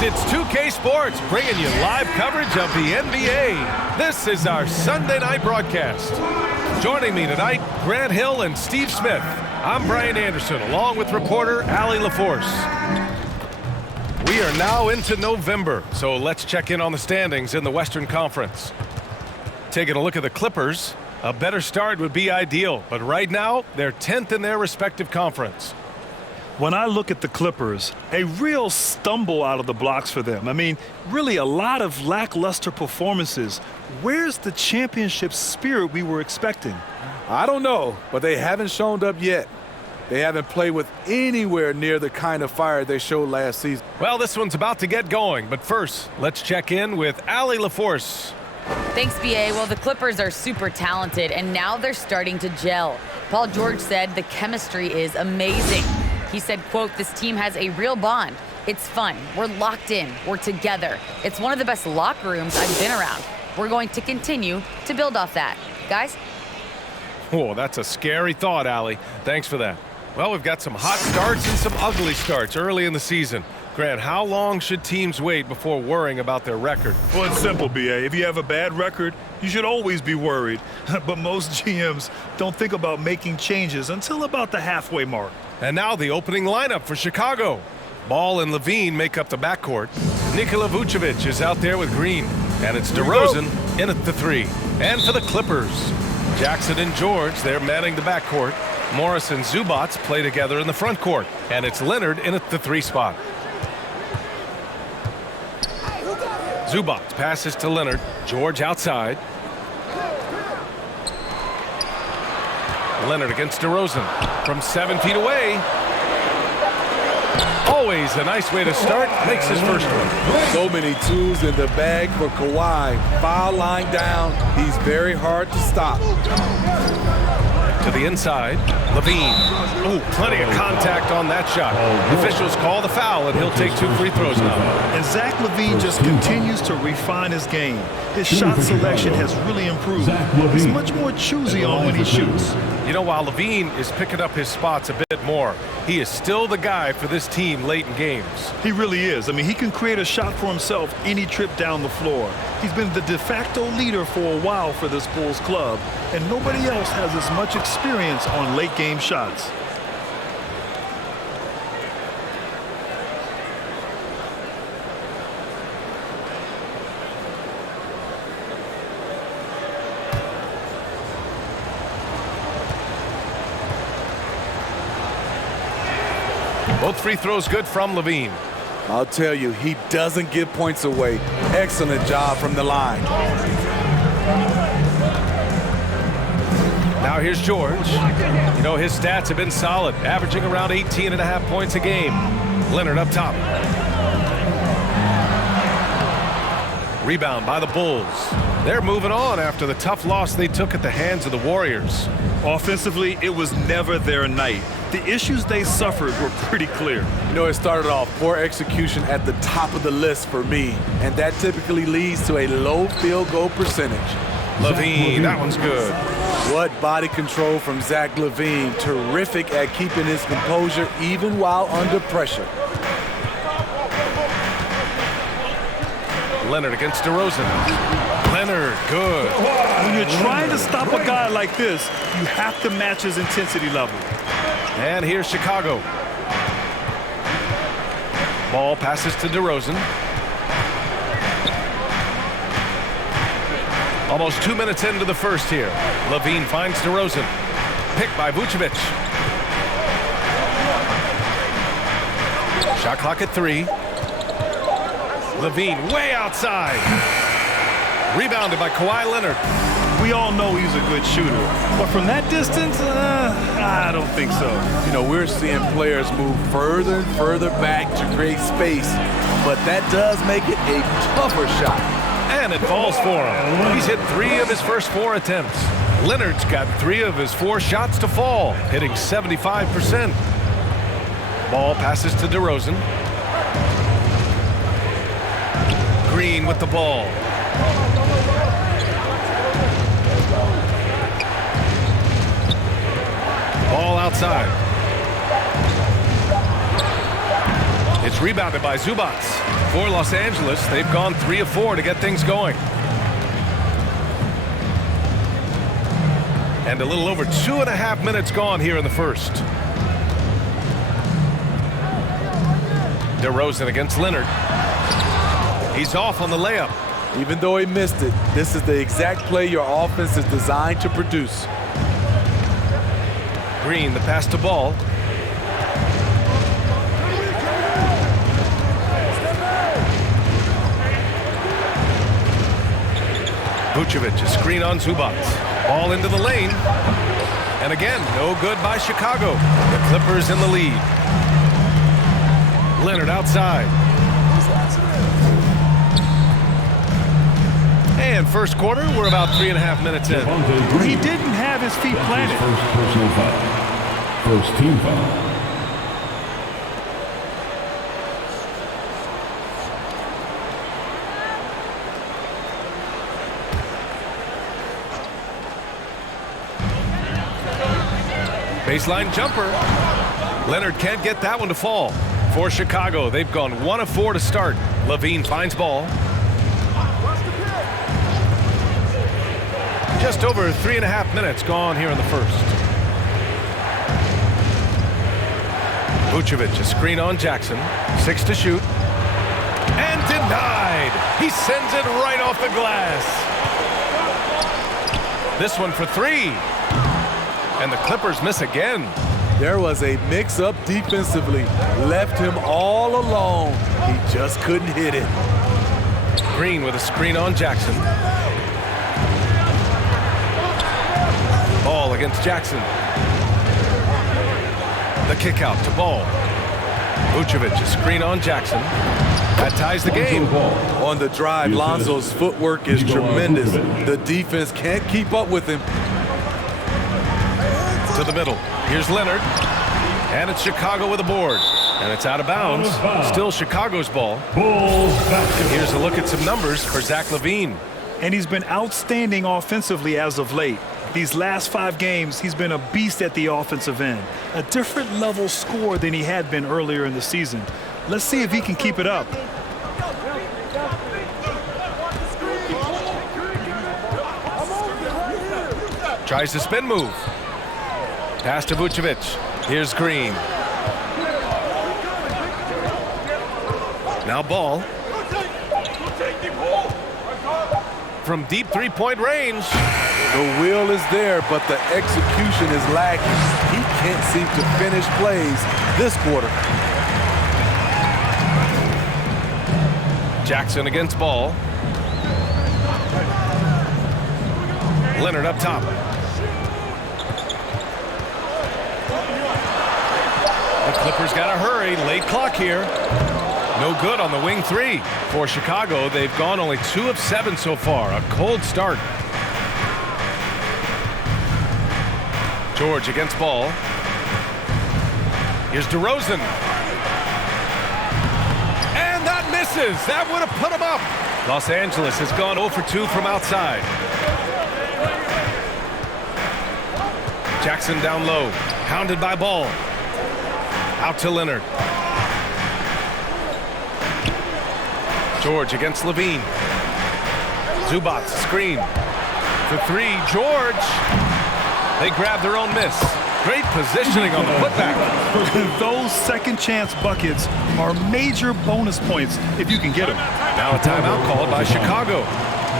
It's 2K Sports bringing you live coverage of the NBA. This is our Sunday night broadcast. Joining me tonight, Grant Hill and Steve Smith. I'm Brian Anderson, along with reporter Allie LaForce. We are now into November, so let's check in on the standings in the Western Conference. Taking a look at the Clippers, a better start would be ideal, but right now, they're 10th in their respective conference. When I look at the Clippers, a real stumble out of the blocks for them. I mean, really a lot of lackluster performances. Where's the championship spirit we were expecting? I don't know, but they haven't shown up yet. They haven't played with anywhere near the kind of fire they showed last season. Well, this one's about to get going, but first, let's check in with Allie LaForce. Thanks, B.A. Well, the Clippers are super talented, and now they're starting to gel. Paul George said the chemistry is amazing. He said, quote, "This team has a real bond. It's fun. We're locked in. We're together. It's one of the best locker rooms I've been around. We're going to continue to build off that." Guys? Oh, that's a scary thought, Allie. Thanks for that. Well, we've got some hot starts and some ugly starts early in the season. Grant, how long should teams wait before worrying about their record? Well, it's simple, B.A. If you have a bad record, you should always be worried. But most GMs don't think about making changes until about the halfway mark. And now the opening lineup for Chicago. Ball and Levine make up the backcourt. Nikola Vucevic is out there with Green. And it's DeRozan in at the three. And for the Clippers, Jackson and George, they're manning the backcourt. Morris and Zubac play together in the front court. And it's Leonard in at the three spot. Zubac passes to Leonard. George outside. Leonard against DeRozan from 7 feet away. Always a nice way to start. Makes his first one. So many tools in the bag for Kawhi. Foul line down. He's very hard to stop. To the inside, Levine. Oh, plenty of contact on that shot. Officials call the foul, and he'll take 2 free throws now. And Zach LaVine just continues to refine his game. His shot selection has really improved. He's much more choosy on when he shoots. You know, while Levine is picking up his spots a bit more, he is still the guy for this team late in games. He really is. I mean, he can create a shot for himself any trip down the floor. He's been the de facto leader for a while for this Bulls club, and nobody else has as much experience on late game shots. Both free throws good from Levine. I'll tell you, he doesn't give points away. Excellent job from the line. Now here's George. You know, his stats have been solid, averaging around 18.5 points a game. Leonard up top. Rebound by the Bulls. They're moving on after the tough loss they took at the hands of the Warriors. Offensively, it was never their night. The issues they suffered were pretty clear. You know, it started off poor execution at the top of the list for me, and that typically leads to a low field goal percentage. Levine, that one's good. What body control from Zach LaVine. Terrific at keeping his composure even while under pressure. Leonard against DeRozan. Leonard, good. When you're trying to stop a guy like this, you have to match his intensity level. And here's Chicago. Ball passes to DeRozan. Almost 2 minutes into the first here. Levine finds DeRozan. Picked by Vucevic. Shot clock at 3. Levine way outside. Rebounded by Kawhi Leonard. We all know he's a good shooter, but from that distance, I don't think so. You know, we're seeing players move further and further back to create space, but that does make it a tougher shot. And it falls for him. He's hit 3 of his first 4 attempts. Leonard's got 3 of his 4 shots to fall, hitting 75%. Ball passes to DeRozan. Green with the ball. Ball outside. It's It's rebounded by Zubac. For Los Angeles, they've gone 3 of 4 to get things going. And a little over 2.5 minutes gone here in the first. DeRozan against Leonard. He's off on the layup. Even though he missed it, this is the exact play your offense is designed to produce. Green, the pass to Ball. Vucevic, a screen on Zubac. Ball into the lane. And again, no good by Chicago. The Clippers in the lead. Leonard outside. And first quarter, we're about 3.5 minutes in. He didn't have his feet planted. First personal foul. First team foul. Baseline jumper. Leonard can't get that one to fall. For Chicago, they've gone 1 of 4 to start. Levine finds Ball. Just over 3.5 minutes gone here in the first. Vucevic, a screen on Jackson. 6 to shoot. And denied. He sends it right off the glass. This one for 3. And the Clippers miss again. There was a mix-up defensively. Left him all alone. He just couldn't hit it. Green with a screen on Jackson. Ball against Jackson. The kick out to Ball. Vucevic, a screen on Jackson. That ties the game. On the drive, Lonzo's footwork is tremendous. The defense can't keep up with him. To the middle. Here's Leonard. And it's Chicago with a board. And it's out of bounds. Still Chicago's ball. And here's a look at some numbers for Zach LaVine. And he's been outstanding offensively as of late. These last 5 games, he's been a beast at the offensive end. A different level scorer than he had been earlier in the season. Let's see if he can keep it up. Tries to spin move. Pass to Vucevic. Here's Green. Now Ball. From deep three-point range. The will is there, but the execution is lacking. He can't seem to finish plays this quarter. Jackson against Ball. Leonard up top. The Clippers got to hurry. Late clock here. No good on the wing 3. For Chicago, they've gone only 2 of 7 so far. A cold start. George against Ball. Here's DeRozan. And that misses. That would have put him up. Los Angeles has gone 0 for 2 from outside. Jackson down low. Pounded by Ball. Out to Leonard. George against LaVine. Zubac screen. For 3, George. They grab their own miss. Great positioning on the putback. Those second chance buckets are major bonus points if you can get them. Now a timeout called by Chicago.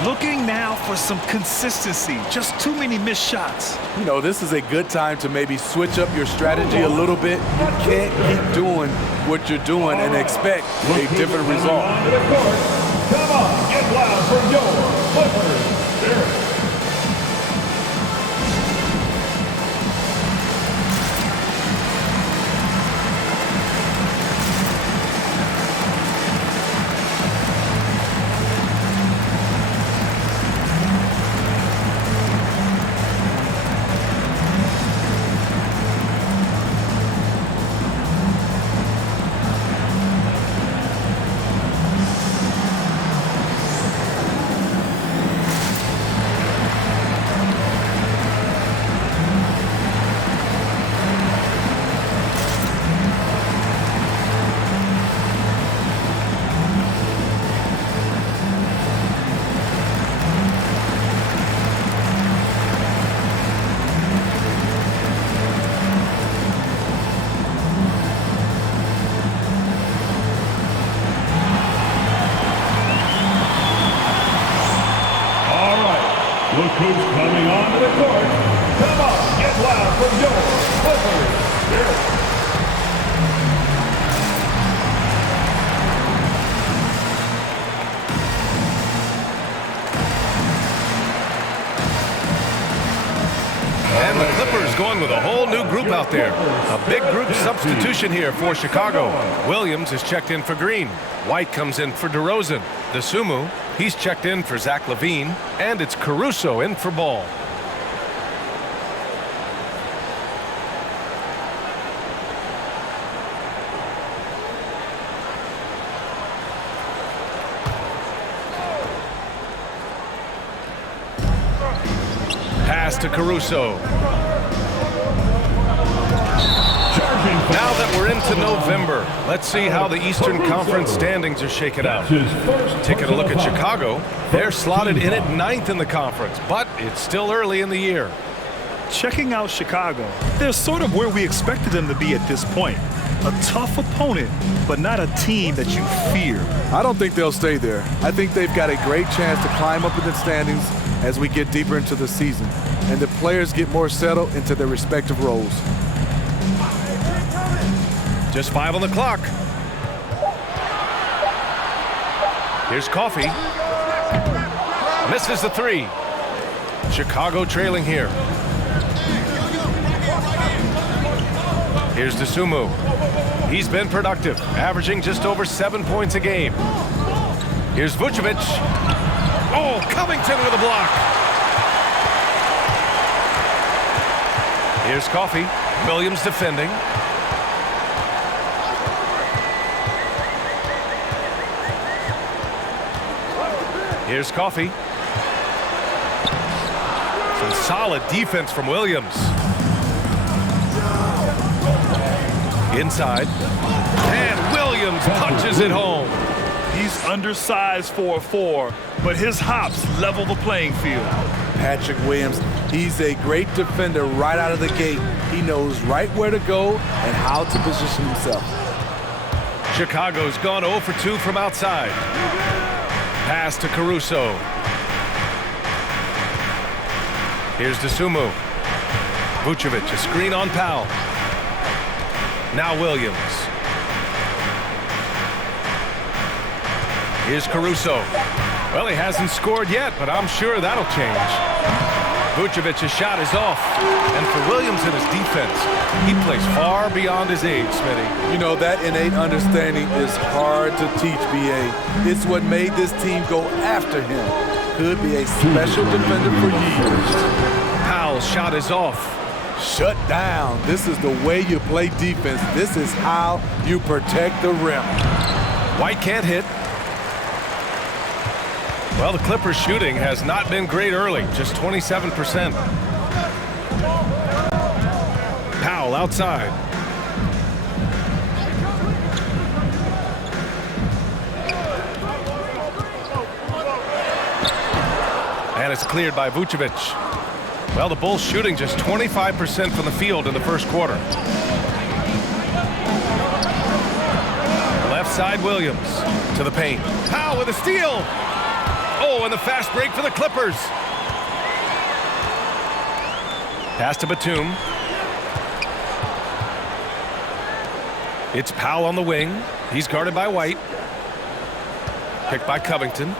Looking now for some consistency. Just too many missed shots. You know, this is a good time to maybe switch up your strategy a little bit. You can't keep doing what you're doing and expect a different result. Come on, get loud from your Clippers. out there. A big group substitution here for Chicago. Williams is checked in for Green. White comes in for DeRozan. Dosunmu, he's checked in for Zach LaVine. And it's Caruso in for Ball. Pass to Caruso. Now that we're into November, let's see how the Eastern Conference standings are shaken out. Taking a look at Chicago, they're slotted in at 9th in the conference, but it's still early in the year. Checking out Chicago, they're sort of where we expected them to be at this point. A tough opponent, but not a team that you fear. I don't think they'll stay there. I think they've got a great chance to climb up in the standings as we get deeper into the season, and the players get more settled into their respective roles. Just 5 on the clock. Here's Coffey. Misses the 3. Chicago trailing here. Here's Dosunmu. He's been productive, averaging just over 7 points a game. Here's Vucevic. Oh, Covington with a block. Here's Coffey. Williams defending. Here's Coffey. Some solid defense from Williams. Inside. And Williams punches it home. He's undersized for a 4, but his hops level the playing field. Patrick Williams, he's a great defender right out of the gate. He knows right where to go and how to position himself. Chicago's gone 0 for 2 from outside. Pass to Caruso. Here's Dosunmu. Vucevic, a screen on Powell. Now Williams. Here's Caruso. Well, he hasn't scored yet, but I'm sure that'll change. Vucevic's shot is off. And for Williams and his defense, he plays far beyond his age, Smitty. You know, that innate understanding is hard to teach, B.A. It's what made this team go after him. Could be a special defender for years. Powell's shot is off. Shut down. This is the way you play defense. This is how you protect the rim. White can't hit. Well, the Clippers' shooting has not been great early, just 27%. Powell outside. And it's cleared by Vucevic. Well, the Bulls shooting just 25% from the field in the first quarter. Left side, Williams to the paint. Powell with a steal. Oh, and the fast break for the Clippers. Pass to Batum. It's Powell on the wing. He's guarded by White. Picked by Covington.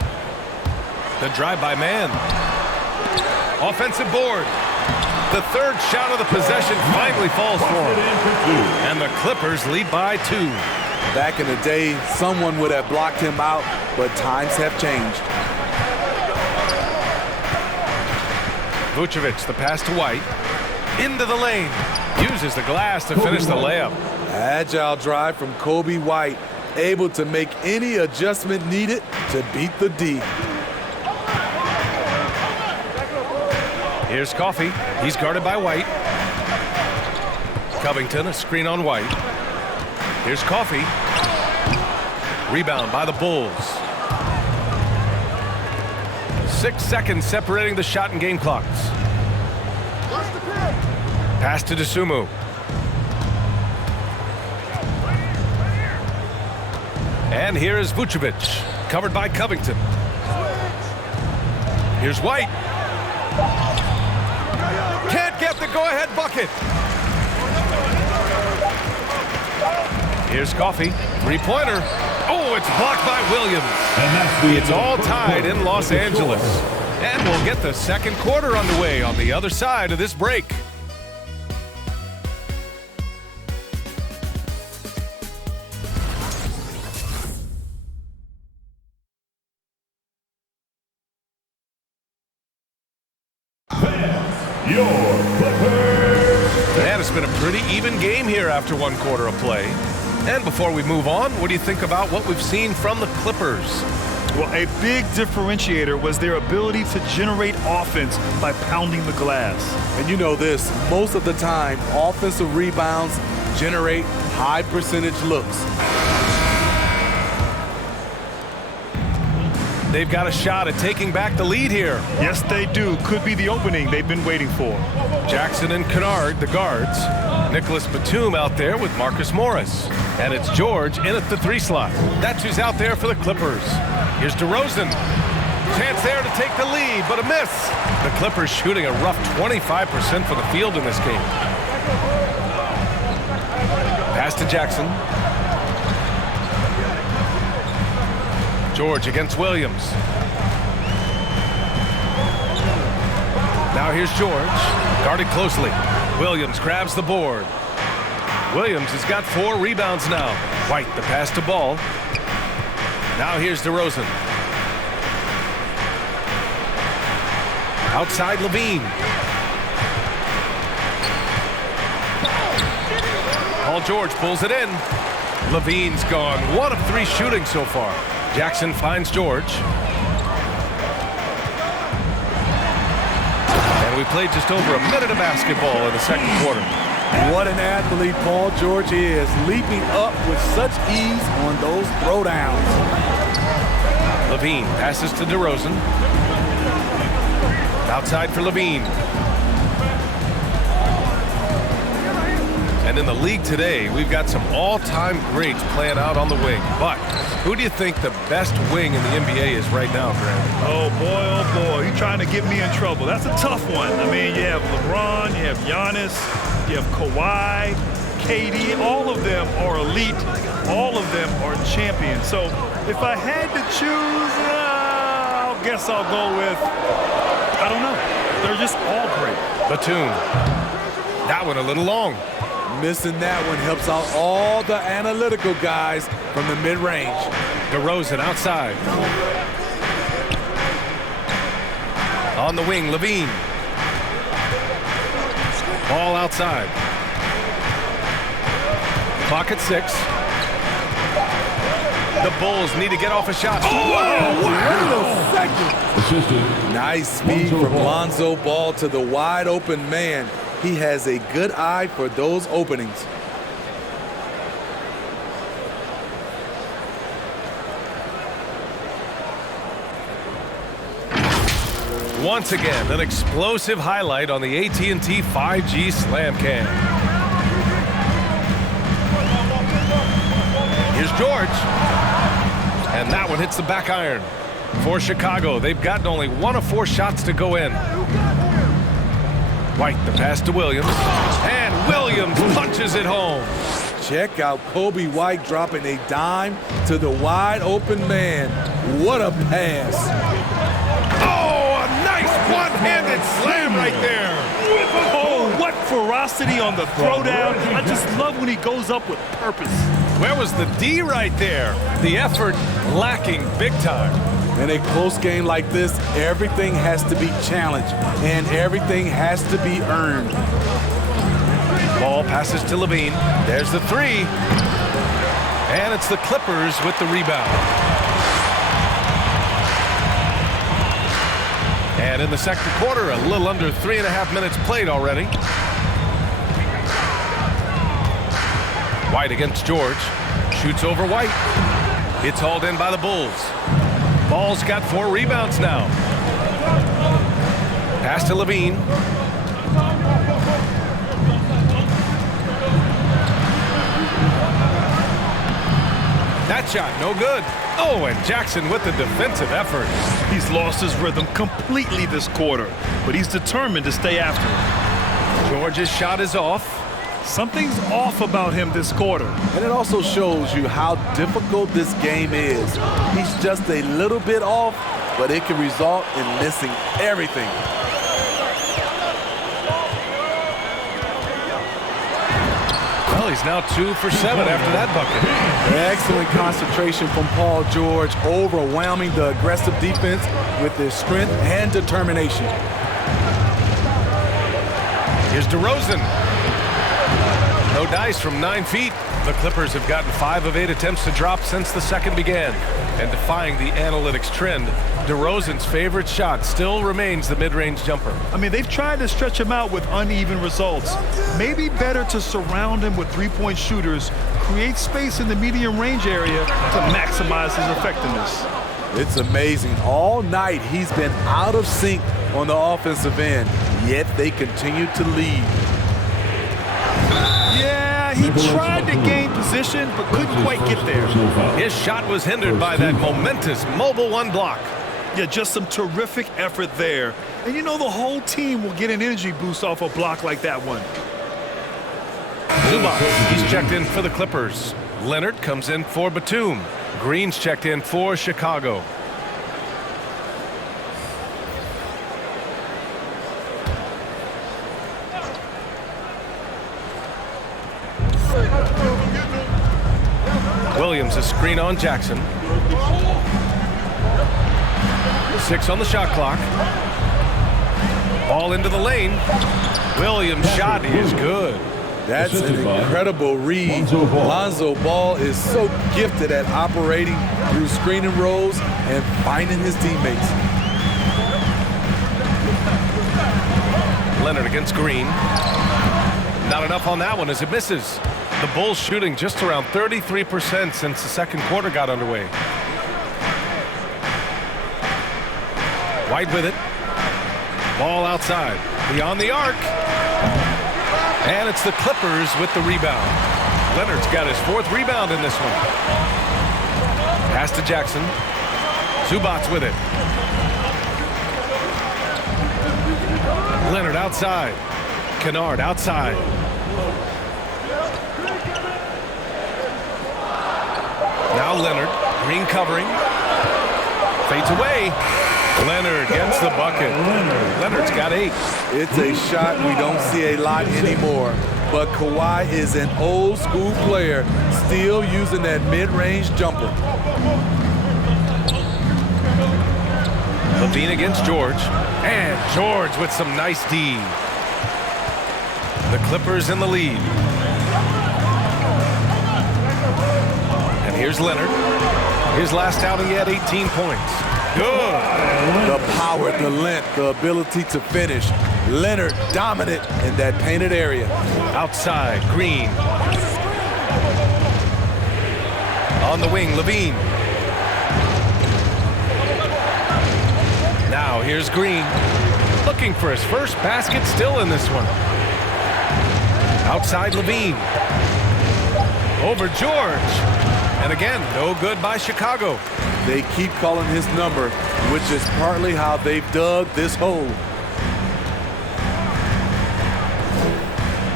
The drive by Man. Offensive board. The third shot of the possession finally falls for him. And the Clippers lead by 2. Back in the day, someone would have blocked him out, but times have changed. Vucevic, the pass to White. Into the lane. Uses the glass to finish the layup. Agile drive from Kobe White. Able to make any adjustment needed to beat the D. Here's Coffey. He's guarded by White. Covington, a screen on White. Here's Coffey. Rebound by the Bulls. 6 seconds separating the shot and game clocks. Pass to Dosunmu. And here is Vucevic, covered by Covington. Here's White. Can't get the go-ahead bucket. Here's Coffey, three-pointer. Oh, it's blocked by Williams. It's all tied in Los Angeles. And we'll get the second quarter underway on the other side of this break. your Clippers. And it's been a pretty even game here after one quarter of play. And before we move on, what do you think about what we've seen from the Clippers? Well, a big differentiator was their ability to generate offense by pounding the glass. And you know this, most of the time, offensive rebounds generate high percentage looks. They've got a shot at taking back the lead here. Yes, they do. Could be the opening they've been waiting for. Jackson and Kennard, the guards. Nicholas Batum out there with Marcus Morris. And it's George in at the 3 slot. That's who's out there for the Clippers. Here's DeRozan. Chance there to take the lead, but a miss. The Clippers shooting a rough 25% from the field in this game. Pass to Jackson. George against Williams. Now here's George, guarded closely. Williams grabs the board. Williams has got 4 rebounds now. White, the pass to Ball. Now here's DeRozan. Outside Levine. Paul George pulls it in. Levine's gone 1 of 3 shooting so far. Jackson finds George. And we played just over a minute of basketball in the second quarter. What an athlete Paul George is, leaping up with such ease on those throwdowns. Levine passes to DeRozan. Outside for Levine. And in the league today, we've got some all-time greats playing out on the wing. But who do you think the best wing in the NBA is right now, Grant? Oh, boy, you're trying to get me in trouble. That's a tough one. I mean, you have LeBron, you have Giannis, you have Kawhi, KD. All of them are elite. All of them are champions. So if I had to choose, I guess I'll go with, I don't know. They're just all great. Batum. That one a little long. Missing that one helps out all the analytical guys from the mid-range. DeRozan outside. On the wing, Levine. Ball outside. Clock at 6. The Bulls need to get off a shot. Oh, wait a second. Nice speed from Lonzo Ball to the wide open man. He has a good eye for those openings. Once again, an explosive highlight on the AT&T 5G Slam Cam. Here's George. And that one hits the back iron. For Chicago, they've gotten only 1 of 4 shots to go in. White, the pass to Williams. And Williams punches it home. Check out Kobe White dropping a dime to the wide open man. What a pass. Oh, a nice one-handed slam right there. Oh, what ferocity on the throwdown. I just love when he goes up with purpose. Where was the D right there? The effort lacking big time. In a close game like this, everything has to be challenged and everything has to be earned. Ball passes to Levine. There's the 3. And it's the Clippers with the rebound. And in the second quarter, a little under 3.5 minutes played already. White against George. Shoots over White. It's hauled in by the Bulls. Ball's got 4 rebounds now. Pass to Levine. That shot, no good. Oh, and Jackson with the defensive effort. He's lost his rhythm completely this quarter, but he's determined to stay after it. George's shot is off. Something's off about him this quarter. And it also shows you how difficult this game is. He's just a little bit off, but it can result in missing everything. Well, he's now 2 for 7 after that bucket. Excellent concentration from Paul George, overwhelming the aggressive defense with his strength and determination. Here's DeRozan. No dice from 9 feet. The Clippers have gotten 5 of 8 attempts to drop since the second began. And defying the analytics trend, DeRozan's favorite shot still remains the mid-range jumper. I mean, they've tried to stretch him out with uneven results. Maybe better to surround him with three-point shooters, create space in the medium range area to maximize his effectiveness. It's amazing. All night he's been out of sync on the offensive end, yet they continue to lead. Yeah, he tried to gain position, but couldn't quite get there. His shot was hindered by that momentous mobile one block. Yeah, just some terrific effort there. And you know the whole team will get an energy boost off a block like that one. Zubac, he's checked in for the Clippers. Leonard comes in for Batum. Green's checked in for Chicago. Williams, a screen on Jackson. 6 on the shot clock. Ball into the lane. Williams' shot is good. That's an incredible read. Lonzo Ball is so gifted at operating through screening roles and finding his teammates. Leonard against Green. Not enough on that one as it misses. The Bulls shooting just around 33% since the second quarter got underway. White with it. Ball outside. Beyond the arc. And it's the Clippers with the rebound. Leonard's got his 4th rebound in this one. Pass to Jackson. Zubac's with it. Leonard outside. Kennard outside. Now Leonard. Green covering. Fades away. Leonard gets the bucket. Leonard's got 8. It's a shot we don't see a lot anymore, but Kawhi is an old school player, still using that mid-range jumper. Levine against George, and George with some nice D. The Clippers in the lead. And here's Leonard. His last outing, he had 18 points. Good. The power, the length, the ability to finish. Leonard dominant in that painted area. Outside, Green. On the wing, Levine. Now here's Green. Looking for his first basket still in this one. Outside, Levine. Over George. And again, no good by Chicago. They keep calling his number, which is partly how they've dug this hole.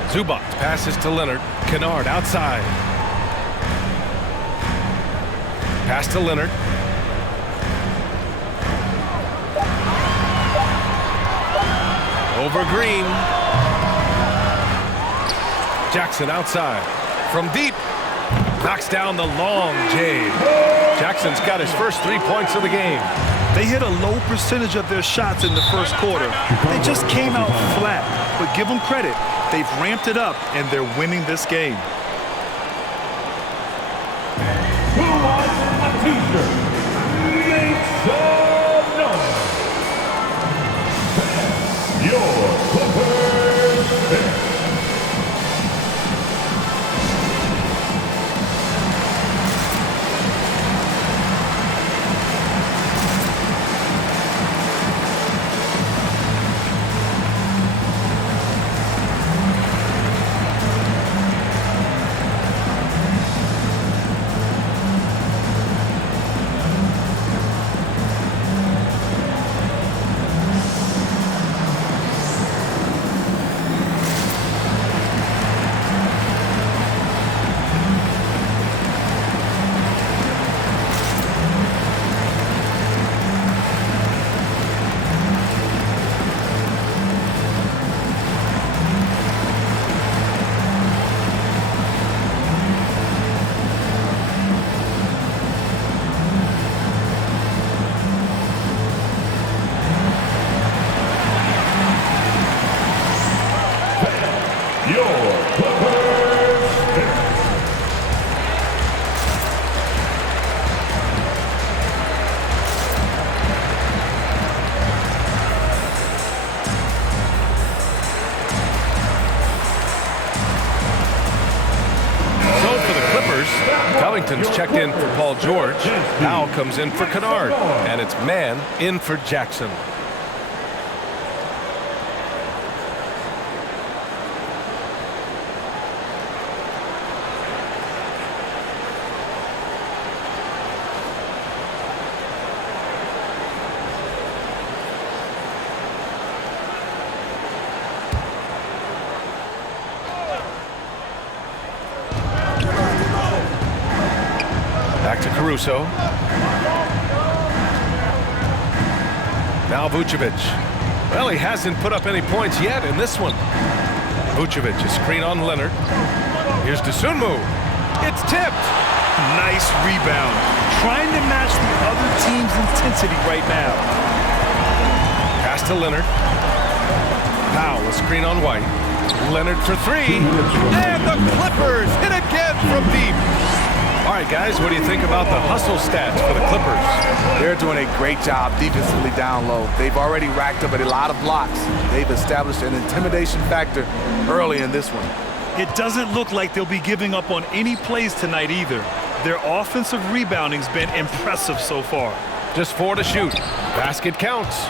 Zubac passes to Leonard. Kennard outside. Pass to Leonard. Over Green. Jackson outside. From deep. Knocks down the long J. Jackson's got his first 3 points of the game. They hit a low percentage of their shots in the first quarter. They just came out flat, but give them credit. They've ramped it up, and they're winning this game. Who wants a t-shirt? Make some noise. Your Clippers pick. Clippers. Covington's checked in for Paul George. Powell comes in for Kennard. And it's man in for Jackson. Back to Caruso. Now Vucevic. Well, he hasn't put up any points yet in this one. Vucevic, a screen on Leonard. Here's Dosunmu. It's tipped. Nice rebound. Trying to match the other team's intensity right now. Pass to Leonard. Powell, a screen on White. Leonard for three. And the Clippers hit again from deep. All right, guys, what do you think about the hustle stats for the Clippers? They're doing a great job defensively down low. They've already racked up a lot of blocks. They've established an intimidation factor early in this one. It doesn't look like they'll be giving up on any plays tonight either. Their offensive rebounding's been impressive so far. Just 4 to shoot. Basket counts.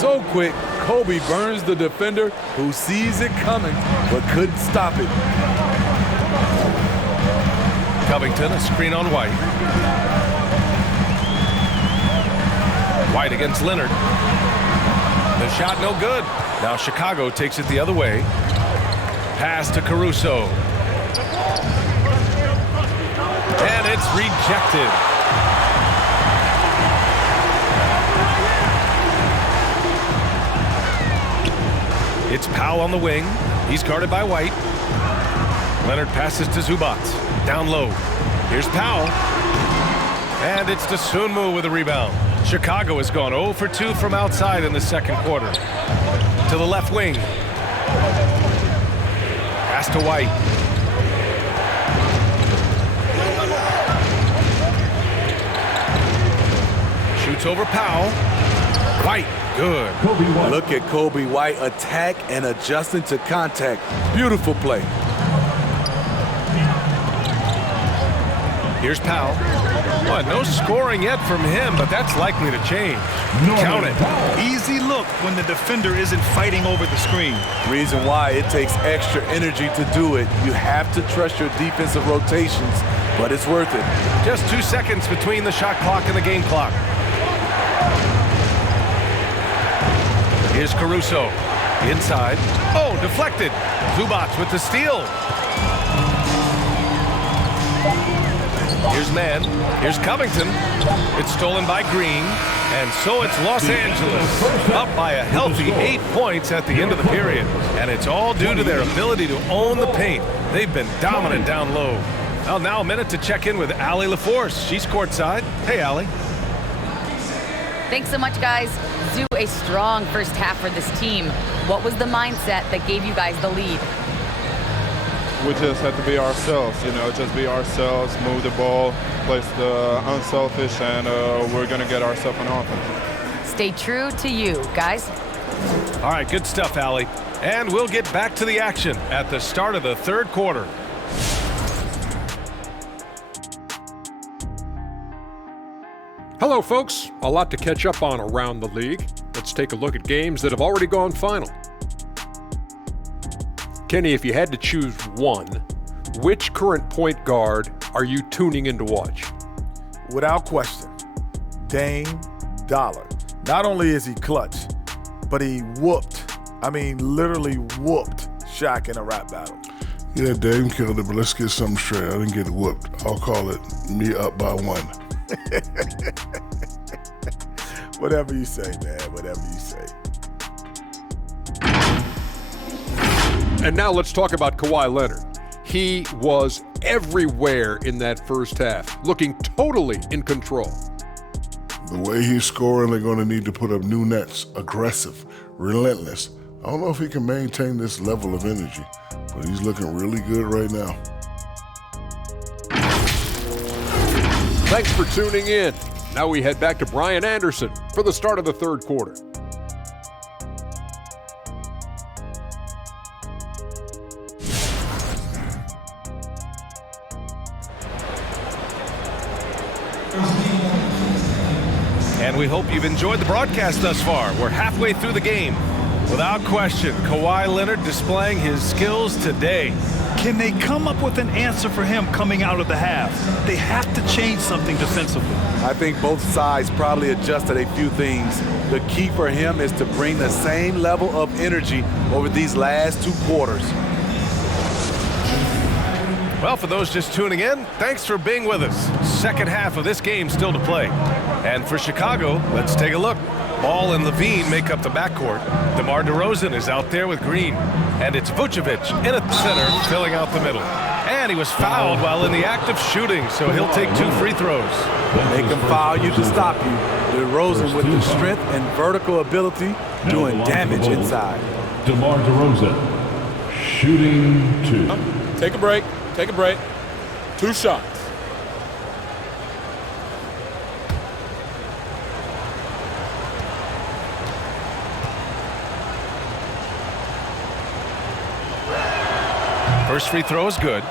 So quick, Kobe burns the defender who sees it coming but couldn't stop it. Covington, a screen on White. White against Leonard. The shot no good. Now Chicago takes it the other way. Pass to Caruso. And it's rejected. It's Powell on the wing. He's guarded by White. Leonard passes to Zubac. Down low. Here's Powell. And it's Dosunmu with a rebound. Chicago has gone 0 for 2 from outside in the second quarter. To the left wing. Pass to White. Shoots over Powell. White. Good. Look at Kobe White attack and adjusting to contact. Beautiful play. Here's Powell. Well, no scoring yet from him, but that's likely to change. Count it. Easy look when the defender isn't fighting over the screen. Reason why it takes extra energy to do it. You have to trust your defensive rotations, but it's worth it. Just 2 seconds between the shot clock and the game clock. Here's Caruso. Inside. Oh, deflected. Zubac with the steal. Here's Mann. Here's Covington. It's stolen by Green. And so it's Los Angeles up by a healthy 8 points at the end of the period. And it's all due to their ability to own the paint. They've been dominant down low. Well, now a minute to check in with Allie LaForce. She's courtside. Hey, Allie. Thanks so much, guys. Zoo, a strong first half for this team. What was the mindset that gave you guys the lead? We just have to be ourselves, just be ourselves, move the ball, play the unselfish, and we're going to get ourselves an offense. Stay true to you, guys. All right, good stuff, Allie. And we'll get back to the action at the start of the third quarter. Hello, folks. A lot to catch up on around the league. Let's take a look at games that have already gone final. Kenny, if you had to choose one, which current point guard are you tuning in to watch? Without question, Dame Dollar. Not only is he clutch, but he literally whooped Shaq in a rap battle. Yeah, Dame killed it, but let's get something straight. I didn't get whooped. I'll call it me up by 1. Whatever you say, man, whatever you say. And now let's talk about Kawhi Leonard. He was everywhere in that first half, looking totally in control. The way he's scoring, they're going to need to put up new nets, aggressive, relentless. I don't know if he can maintain this level of energy, but he's looking really good right now. Thanks for tuning in. Now we head back to Brian Anderson for the start of the third quarter. And we hope you've enjoyed the broadcast thus far. We're halfway through the game. Without question, Kawhi Leonard displaying his skills today. Can they come up with an answer for him coming out of the half? They have to change something defensively. I think both sides probably adjusted a few things. The key for him is to bring the same level of energy over these last 2 quarters. Well, for those just tuning in, thanks for being with us. Second half of this game still to play. And for Chicago, let's take a look. Ball and Levine make up the backcourt. DeMar DeRozan is out there with Green. And it's Vucevic in at the center, filling out the middle. And he was fouled while in the act of shooting, so he'll take 2 free throws. They can foul you to stop you. DeRozan with the strength and vertical ability doing damage inside. DeMar DeRozan, shooting 2. Take a break. Take a break. 2 shots. First free throw is good.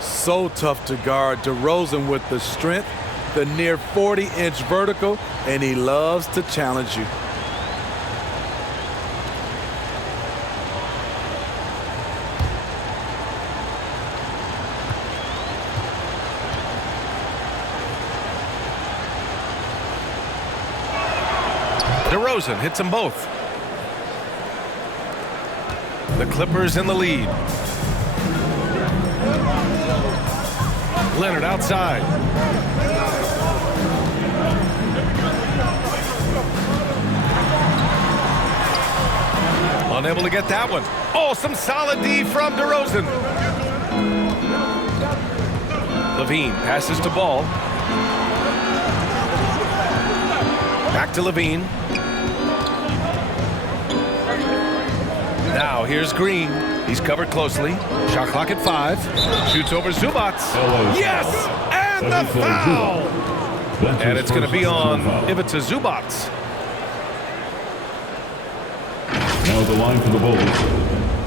So tough to guard. DeRozan with the strength, the near 40-inch vertical, and he loves to challenge you. DeRozan hits them both. The Clippers in the lead. Leonard outside. Unable to get that one. Oh, some solid D from DeRozan. Levine passes to Ball. Back to Levine. Now here's Green. He's covered closely. Shot clock at 5. Shoots over Zubac. Yes! And the foul! And it's going to be on Ivica Zubac. Now the line for the Bulls.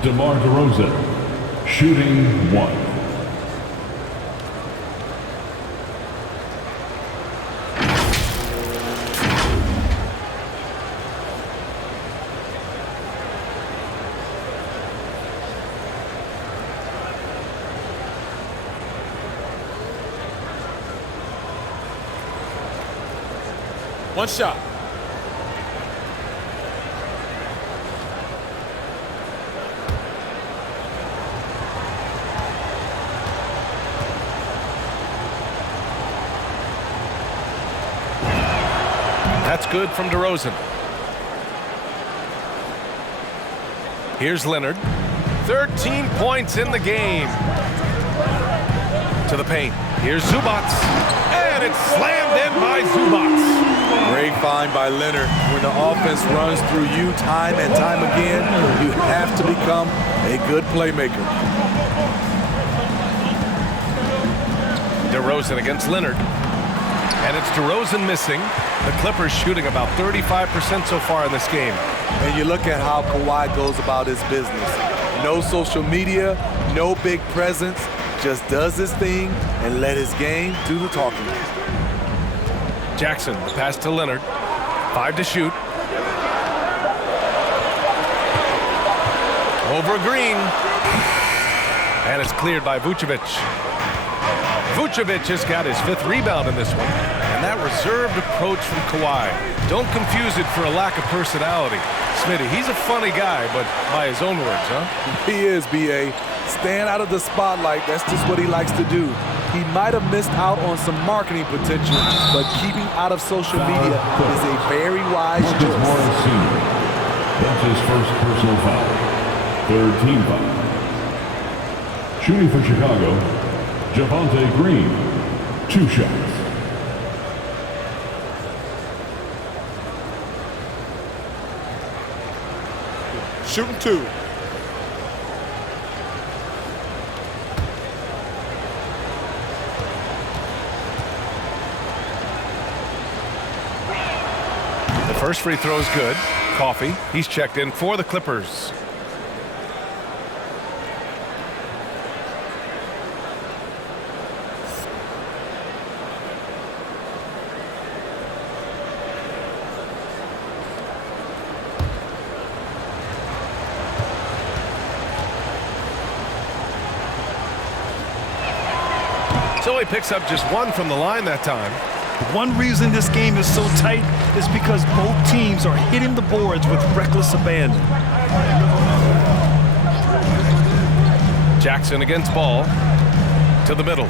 DeMar DeRozan, shooting 1. One shot. That's good from DeRozan. Here's Leonard. 13 points in the game. To the paint. Here's Zubac. And it's slammed in by Zubac. Great find by Leonard. When the offense runs through you time and time again, you have to become a good playmaker. DeRozan against Leonard. And it's DeRozan missing. The Clippers shooting about 35% so far in this game. And you look at how Kawhi goes about his business. No social media, no big presence, just does his thing and let his game do the talking. Jackson, the pass to Leonard. 5 to shoot. Over Green. And it's cleared by Vucevic. Vucevic just got his 5th rebound in this one. And that reserved approach from Kawhi. Don't confuse it for a lack of personality. Smitty, he's a funny guy, but by his own words, huh? He is, B.A. Staying out of the spotlight, that's just what he likes to do. He might have missed out on some marketing potential, but keeping out of social media is a very wise choice. That's his first personal foul. 3rd team foul. Shooting for Chicago, Javonte Green. 2 shots. Shooting 2. First free throw is good. Coffee, he's checked in for the Clippers. So he picks up just one from the line that time. One reason this game is so tight is because both teams are hitting the boards with reckless abandon. Jackson against ball to the middle.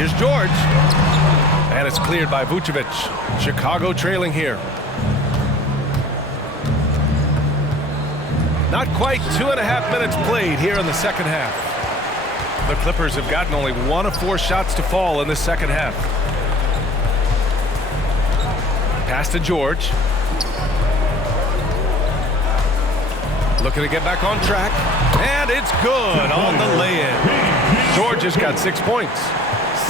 Here's George. And it's cleared by Vucevic. Chicago trailing here. Not quite 2.5 minutes played here in the second half. The Clippers have gotten only 1 of 4 shots to fall in the second half. Pass to George. Looking to get back on track. And it's good on the lay-in. George has got 6 points.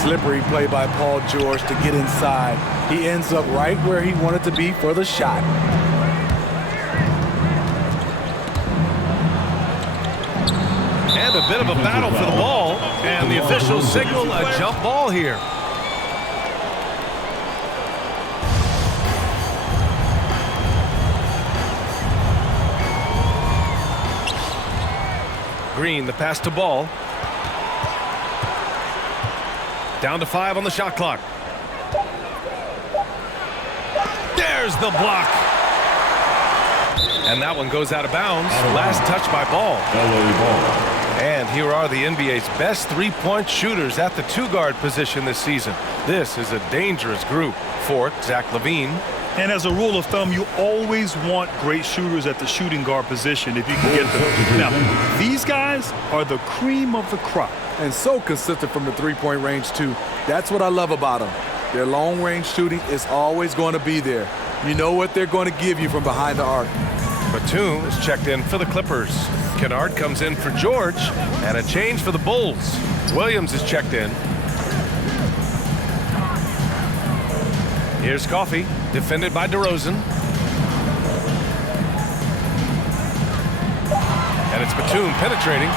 Slippery play by Paul George to get inside. He ends up right where he wanted to be for the shot. And a bit of a battle for the ball. And the officials signal a jump ball here. Green, the pass to Ball. Down to 5 on the shot clock. There's the block. And that one goes out of bounds. Last touch by Ball. And here are the NBA's best three-point shooters at the 2-guard position this season. This is a dangerous group. Fourth, Zach LaVine. And as a rule of thumb, you always want great shooters at the shooting guard position if you can get them. Now, these guys are the cream of the crop. And so consistent from the three-point range, too. That's what I love about them. Their long-range shooting is always going to be there. You know what they're going to give you from behind the arc. Batum is checked in for the Clippers. Kennard comes in for George. And a change for the Bulls. Williams is checked in. Here's Coffey, defended by DeRozan. And it's Batum penetrating.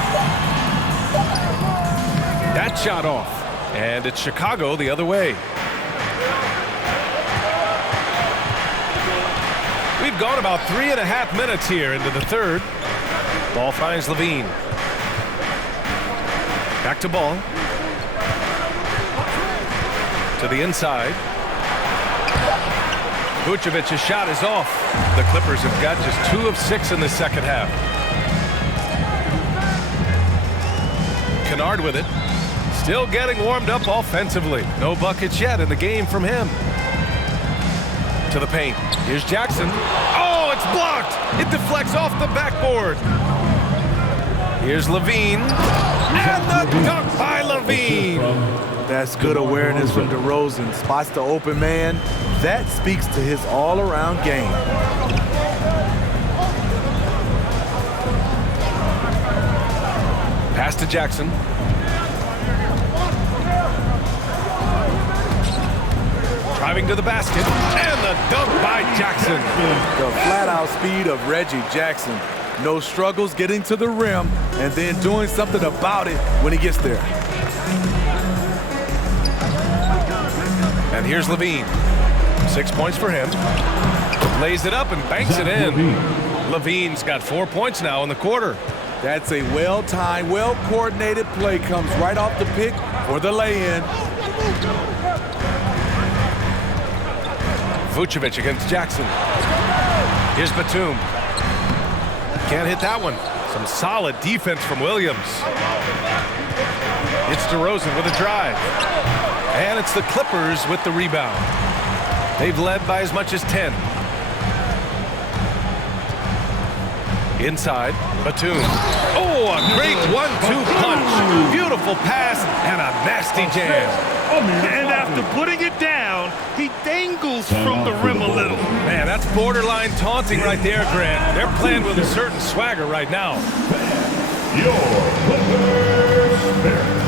That shot off. And it's Chicago the other way. We've gone about 3.5 minutes here into the third. Ball finds LaVine. Back to Ball. To the inside. Vucevic's shot is off. The Clippers have got just 2 of 6 in the second half. Kennard with it. Still getting warmed up offensively. No buckets yet in the game from him. To the paint. Here's Jackson. Oh, it's blocked. It deflects off the backboard. Here's LaVine. And the dunk by LaVine. That's good awareness from DeRozan. Spots the open man. That speaks to his all-around game. Pass to Jackson. Driving to the basket. And the dunk by Jackson. The flat-out speed of Reggie Jackson. No struggles getting to the rim and then doing something about it when he gets there. And here's LaVine. 6 points for him. Lays it up and banks it in. LaVine's got 4 points now in the quarter. That's a well-timed, well-coordinated play. Comes right off the pick for the lay-in. Vucevic against Jackson. Here's Batum. Can't hit that one. Some solid defense from Williams. It's DeRozan with a drive. And it's the Clippers with the rebound. They've led by as much as 10. Inside, Batum. Oh, a great 1-2 punch. Beautiful pass and a nasty jam. And after putting it down, he dangles from the rim a little. Man, that's borderline taunting right there, Grant. They're playing with a certain swagger right now. Your Clippers Spirit.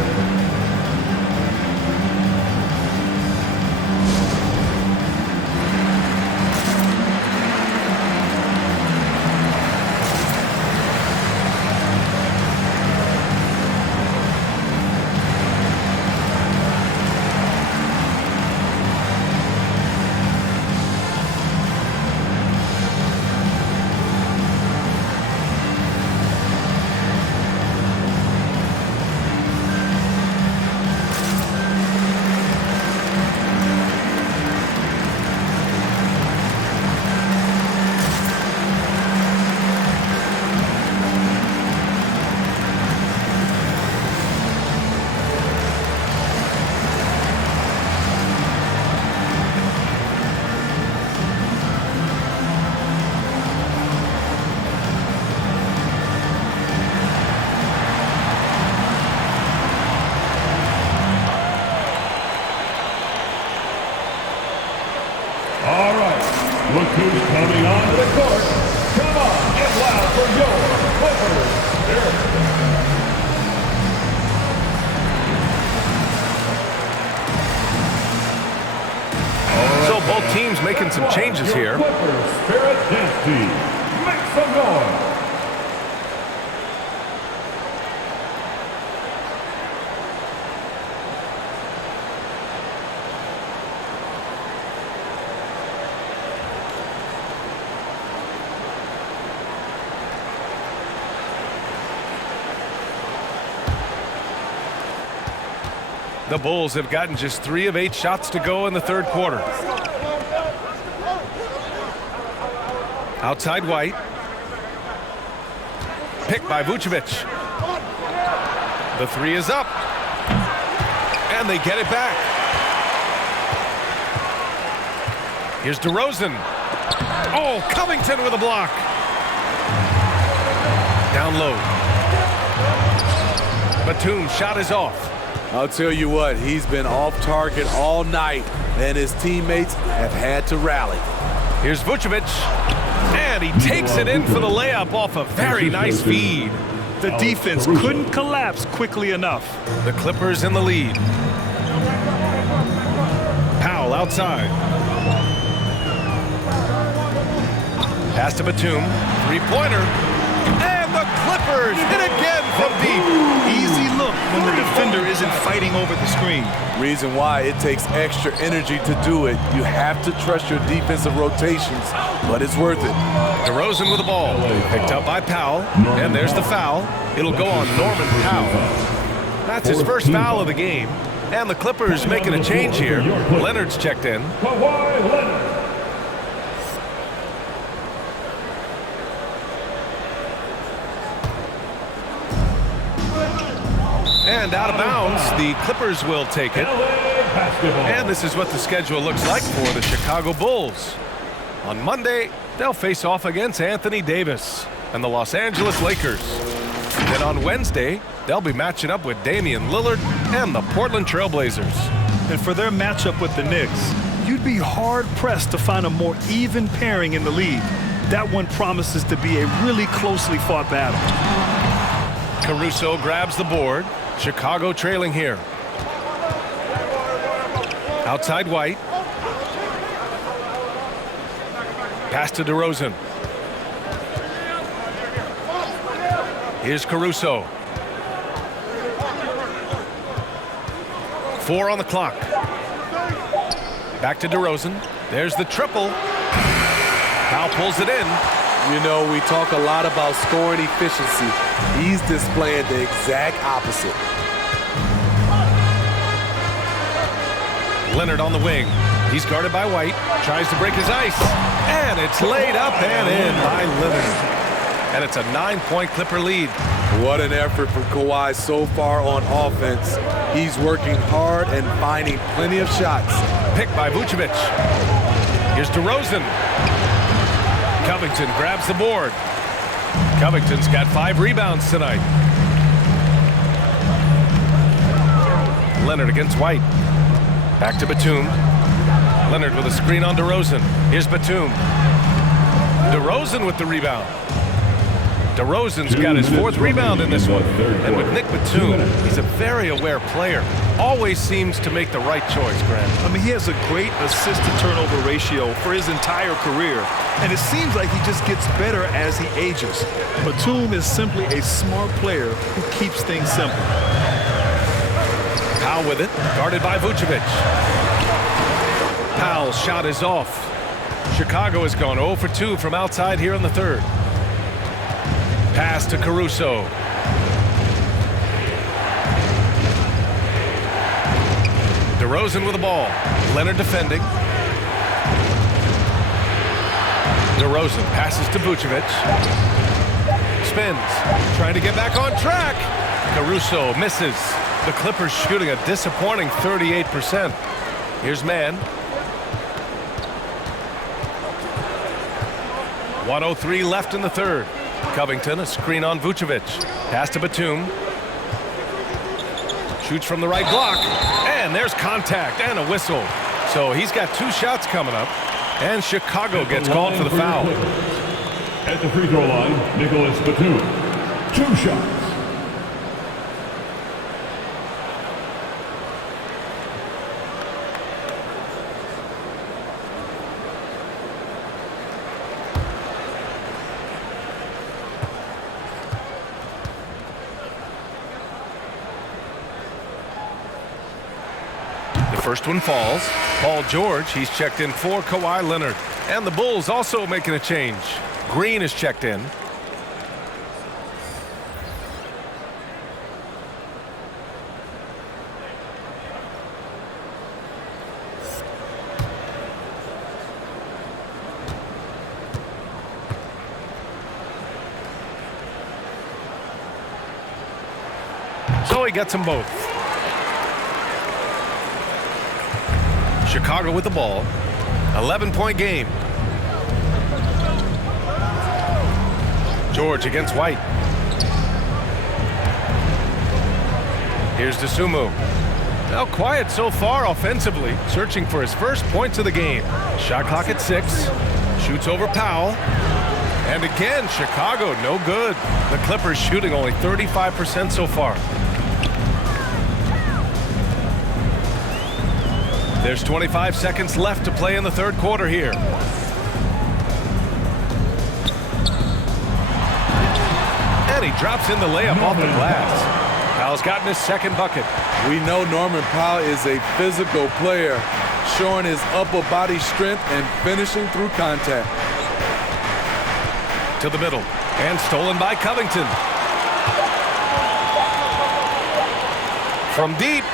Look who's coming onto the court. Come on, get loud for your Clippers. So both teams making some changes here. Clippers Spirit Dance Team. Make some noise. The Bulls have gotten just 3 of 8 shots to go in the third quarter. Outside White. Picked by Vucevic. The 3 is up. And they get it back. Here's DeRozan. Oh, Covington with a block. Down low. Batum's shot is off. I'll tell you what, he's been off target all night, and his teammates have had to rally. Here's Vucevic, and he takes it in for the layup off a very nice feed. The defense couldn't collapse quickly enough. The Clippers in the lead. Powell outside. Pass to Batum, three-pointer, and the Clippers hit again from deep. Easy look when the defender isn't fighting over the screen. Reason why it takes extra energy to do it. You have to trust your defensive rotations, but it's worth it. DeRozan with the ball. Picked up by Powell, and there's the foul. It'll go on Norman Powell. That's his first foul of the game, and the Clippers making a change here. Leonard's checked in. Kawhi Leonard. And out of bounds, the Clippers will take it. And this is what the schedule looks like for the Chicago Bulls. On Monday, they'll face off against Anthony Davis and the Los Angeles Lakers. Then on Wednesday, they'll be matching up with Damian Lillard and the Portland Trailblazers. And for their matchup with the Knicks, you'd be hard-pressed to find a more even pairing in the league. That one promises to be a really closely fought battle. Caruso grabs the board. Chicago trailing here. Outside White. Pass to DeRozan. Here's Caruso. 4 on the clock. Back to DeRozan. There's the triple. Powell pulls it in. You know, we talk a lot about scoring efficiency. He's displaying the exact opposite. Leonard on the wing. He's guarded by White. Tries to break his ice. And it's laid up and in by Leonard. And it's a 9-point Clipper lead. What an effort from Kawhi so far on offense. He's working hard and finding plenty of shots. Picked by Vucevic. Here's DeRozan. Covington grabs the board. Covington's got 5 rebounds tonight. Leonard against White. Back to Batum. Leonard with a screen on DeRozan. Here's Batum. DeRozan with the rebound. DeRozan's got his 4th rebound in this one. And with Nick Batum, he's a very aware player. Always seems to make the right choice, Grant. I mean, he has a great assist-to-turnover ratio for his entire career. And it seems like he just gets better as he ages. Batum is simply a smart player who keeps things simple. Powell with it, guarded by Vucevic. Powell's shot is off. Chicago has gone 0 for 2 from outside here in the third. Pass to Caruso. DeRozan with the ball. Leonard defending. DeRozan passes to Vucevic. Spins. Trying to get back on track. Caruso misses. The Clippers shooting a disappointing 38%. Here's Mann. 1:03 left in the third. Covington, a screen on Vucevic. Pass to Batum. Shoots from the right block. And there's contact and a whistle. So he's got 2 shots coming up. And Chicago gets called for the foul. At the free throw line, Nicholas Batum. 2 shots. The first one falls. Paul George, he's checked in for Kawhi Leonard. And the Bulls also making a change. Green is checked in. So he gets them both. Chicago with the ball. 11-point game. George against White. Here's DeSumo. Now quiet so far offensively, searching for his first points of the game. Shot clock at 6. Shoots over Powell. And again, Chicago no good. The Clippers shooting only 35% so far. There's 25 seconds left to play in the third quarter here. And he drops in the layup off the glass. Powell's gotten his second bucket. We know Norman Powell is a physical player, showing his upper body strength and finishing through contact. To the middle, and stolen by Covington. From deep.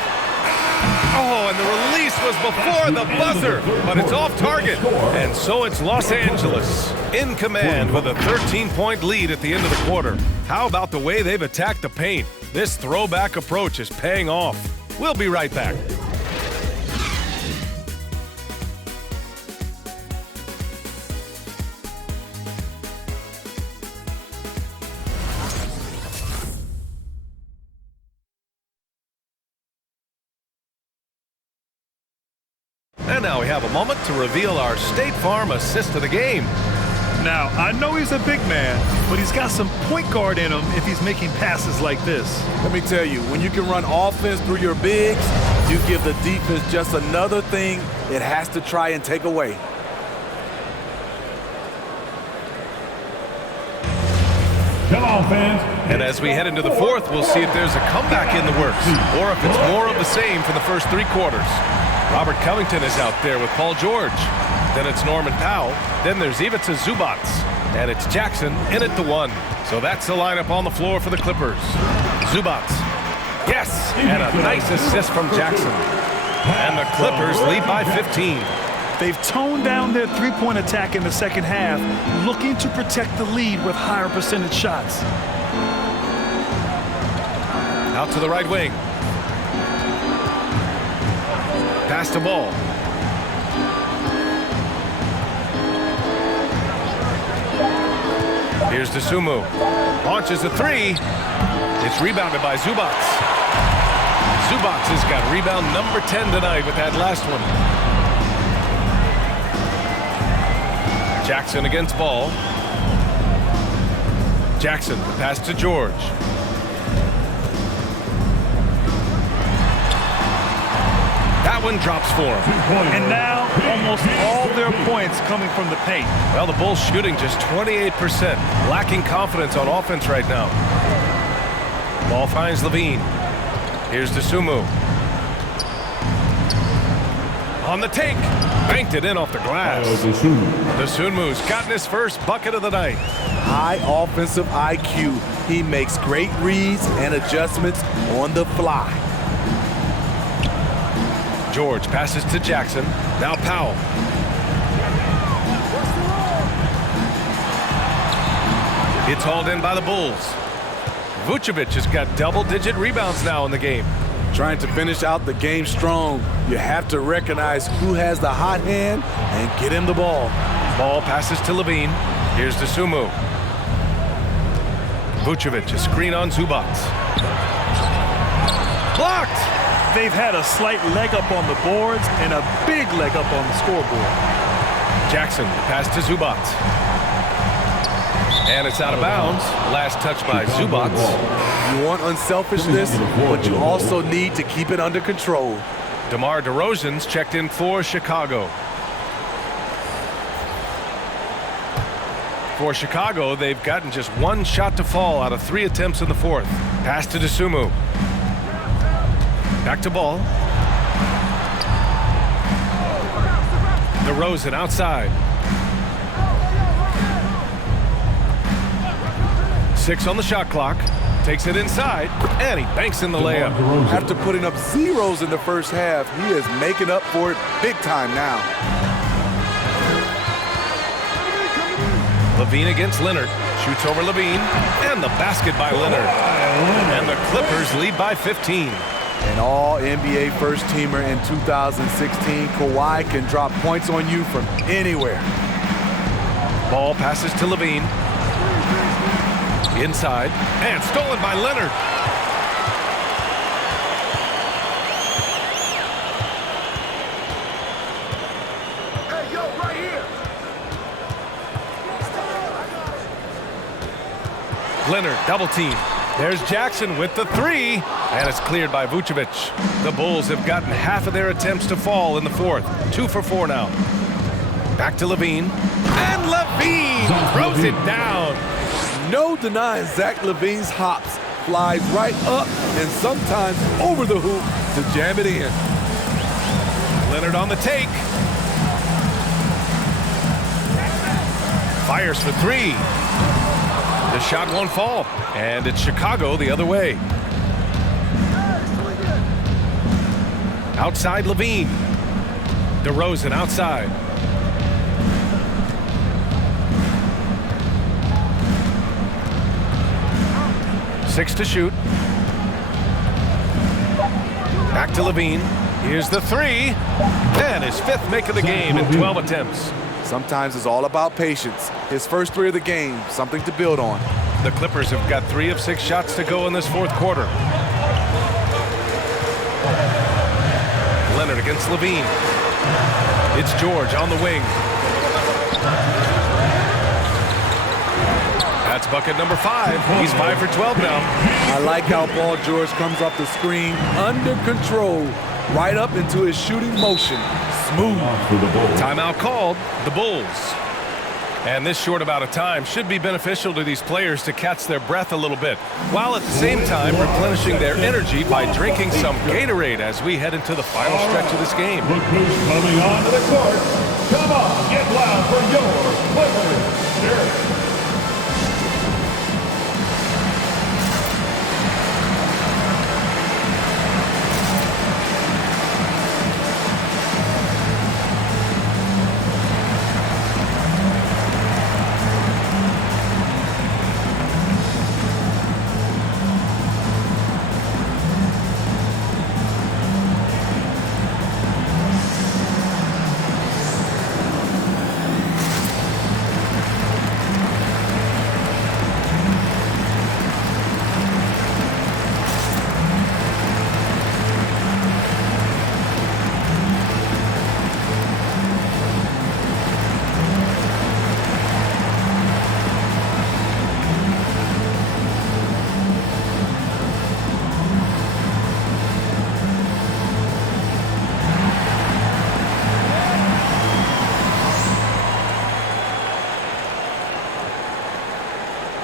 Oh, and the release was before the buzzer, but it's off target. And so it's Los Angeles in command with a 13-point lead at the end of the quarter. How about the way they've attacked the paint? This throwback approach is paying off. We'll be right back. And now we have a moment to reveal our State Farm assist of the game. Now, I know he's a big man, but he's got some point guard in him if he's making passes like this. Let me tell you, when you can run offense through your bigs, you give the defense just another thing it has to try and take away. Come on, fans. And as we head into the fourth, we'll see if there's a comeback in the works, or if it's more of the same for the first 3 quarters. Robert Covington is out there with Paul George. Then it's Norman Powell. Then there's Ivica Zubac. And it's Jackson in at the 1. So that's the lineup on the floor for the Clippers. Zubac. Yes! And a nice assist from Jackson. And the Clippers lead by 15. They've toned down their three-point attack in the second half, looking to protect the lead with higher percentage shots. Out to the right wing. Pass the ball. Here's DeSumo. Launches a 3. It's rebounded by Zubac. Zubac has got rebound number 10 tonight with that last one. Jackson against Ball. Jackson, the pass to George. That one drops for him. And now, almost all their points coming from the paint. Well, the Bulls shooting just 28%. Lacking confidence on offense right now. Ball finds Levine. Here's DeSumo. On the take. Banked it in off the glass. DeSumu's gotten his first bucket of the night. High offensive IQ. He makes great reads and adjustments on the fly. George passes to Jackson. Now Powell. It's hauled in by the Bulls. Vucevic has got double-digit rebounds now in the game. Trying to finish out the game strong, you have to recognize who has the hot hand and get him the ball. Ball passes to Levine. Here's DeSumo. Vucevic, a screen on Zubac. Blocked! They've had a slight leg up on the boards and a big leg up on the scoreboard. Jackson, pass to Zubac. And it's out of bounds. Last touch by Zubac. You want unselfishness, but you also need to keep it under control. DeMar DeRozan's checked in for Chicago. For Chicago, they've gotten just one shot to fall out of 3 attempts in the fourth. Pass to Dosunmu. Back to Ball. DeRozan outside. 6 on the shot clock. Takes it inside, and he banks in the layup. After putting up zeros in the first half, he is making up for it big time now. Levine against Leonard. Shoots over Levine, and the basket by Leonard. And the Clippers lead by 15. An all-NBA first-teamer in 2016, Kawhi can drop points on you from anywhere. Ball passes to Levine. Inside, and stolen by Leonard. Hey, yo, right here. Leonard, double team. There's Jackson with the 3, and it's cleared by Vucevic. The Bulls have gotten half of their attempts to fall in the fourth. 2 for 4 now. Back to Levine, and Levine throws it down. No denying Zach LaVine's hops. Flies right up and sometimes over the hoop to jam it in. Leonard on the take. Fires for 3. The shot won't fall, and it's Chicago the other way. Outside Levine. DeRozan outside. Six to shoot. Back to Levine. Here's the 3. And his 5th make of the game in 12 attempts. Sometimes it's all about patience. His first 3 of the game, something to build on. The Clippers have got 3 of 6 shots to go in this fourth quarter. Leonard against Levine. It's George on the wing. That's bucket number 5. He's 5 for 12 now. I like how Paul George comes off the screen under control, right up into his shooting motion. Smooth. Timeout called, the Bulls. And this short amount of time should be beneficial to these players to catch their breath a little bit, while at the same time replenishing their energy by drinking some Gatorade as we head into the final stretch of this game. Look who's coming onto the court. Come on, get loud for your Clippers. Dirk.